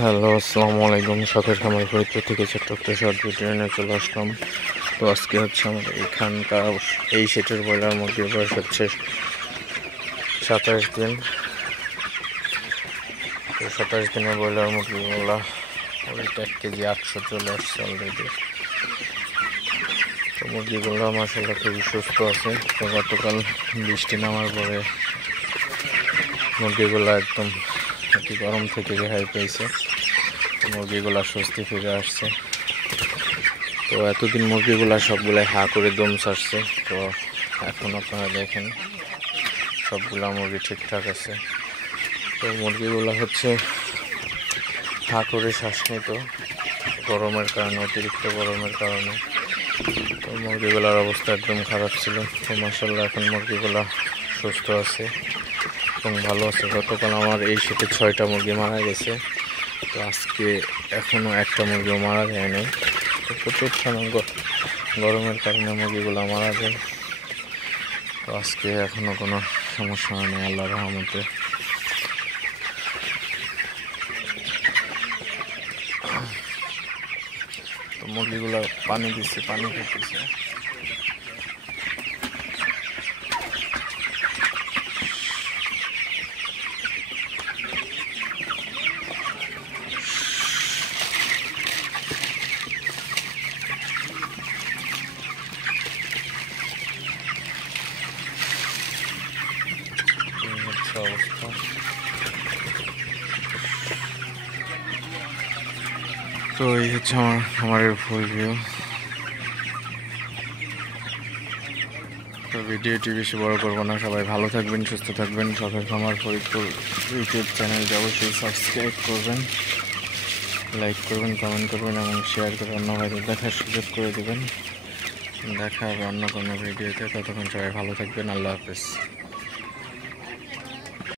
Hello, আসসালামু আলাইকুম। শখের খামার ফরিদপুর থেকে ছোট্ট একটা শর্ট ভিডিও নিয়ে চলে আসলাম। তো আজকে হচ্ছে আমার এখানকার এই সেটের ব্রয়লার মুরগির বয়স হচ্ছে 27 দিন। তো 27 দিনের ব্রয়লার মুরগিগুলো ওইটা 1 কেজি 800 চলে আসছে অলরেডি। তো মুরগিগুলো মাশাআল্লাহ খুবই সুস্থ আছে। তো গতকাল বৃষ্টি নামার পরে মুরগিগুলো একদম গরম থেকে রেহাই পেয়েছে। মুরগিগুলা স্বস্তি ফিরে আসছে। তো এতদিন মুরগিগুলা সবগুলাই হা করে দম ছাড়ছে। তো এখন আপনারা দেখেন সবগুলা মুরগি ঠিকঠাক আছে। তো মুরগিগুলা হচ্ছে হা করে শ্বাস নিত গরমের কারণে, অতিরিক্ত গরমের কারণে। তো মুরগিগুলার অবস্থা একদম খারাপ ছিল। তো মাশাআল্লাহ এখন মুরগিগুলা সুস্থ আছে এবং ভালো আছে। গতকাল আমার এই শীতে 6টা মুরগি মারা গেছে। তো আজকে এখনও একটা মুরগিও মারা যায়নি। তো প্রচুর গরমের কারণে মুরগিগুলো মারা যায়। তো আজকে এখনও কোনো সমস্যা নেই আল্লাহর রহমতে। তো মুরগিগুলো পানি দিচ্ছে, পানি খেতেছে। অবস্থা তো এই হচ্ছে আমার খামারের ফুল ভিউ। তো ভিডিওটি বেশি বড় করবো না। সবাই ভালো থাকবেন, সুস্থ থাকবেন। শখের খামার ফরিদপুর ইউটিউব চ্যানেলটি অবশ্যই সাবস্ক্রাইব করবেন, লাইক করবেন, কমেন্ট করবেন এবং শেয়ার করে অন্য ভাইদের দেখার সুযোগ করে দেবেন। দেখা হবে অন্য কোনো ভিডিওতে। ততক্ষণ সবাই ভালো থাকবেন। আল্লাহ হাফেজ।